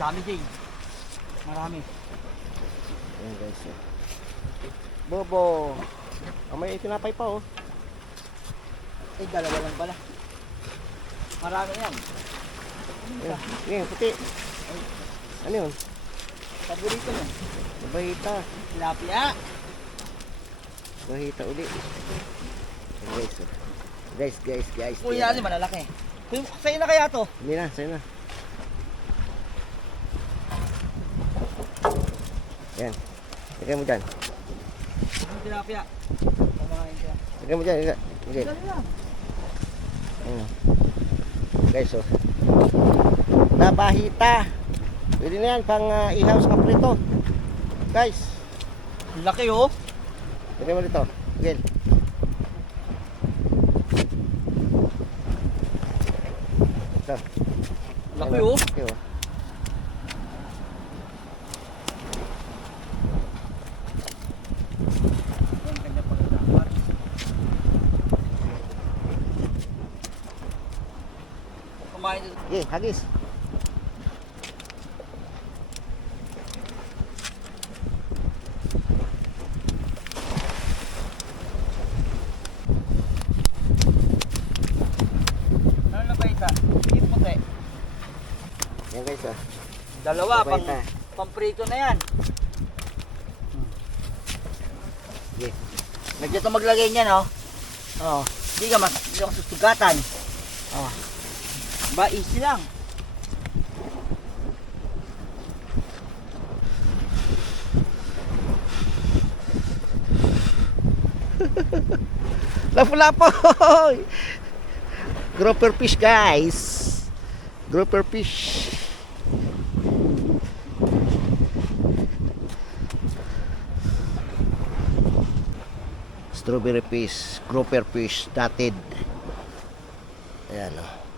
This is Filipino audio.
Dami Jay. Marami. Ayan guys. Bobo. May tinapay pa oh. Eh, dalawa lang pala. Marami yan. Ayan, puti. Ano yun? Paborito mo. Bahita. Tilapia. Bahita uli. Guys, oh. Guys. Kuya natin malalaki. Sa'yo na kaya to? Hindi na, sa'yo na. Yan. Lagay mo dyan. Tilapia. Pamakain ka. Lagay mo dyan. Lagay. Dali lang. Ayan. Guys, oh. Nabahita. Pwede na yan, pang ihaw sa prito. Guys. Laki oh. Lagay mo dito. Lagay. Ito. Laki oh. Laki oh. Kumain dito. Okay, hagis. Ano na ba isa? Yung puti. Yan guys, oh. Dalawa, pang Paborito. pamprito na yan. Okay. Medyo ito maglagay niyan oh. Oh, hindi ka susugatan. Oh. Ba, easy lang. Lapu-lapu! Grouper fish guys. Grouper fish. Strawberry fish, grouper fish, dotted. Ayan oh.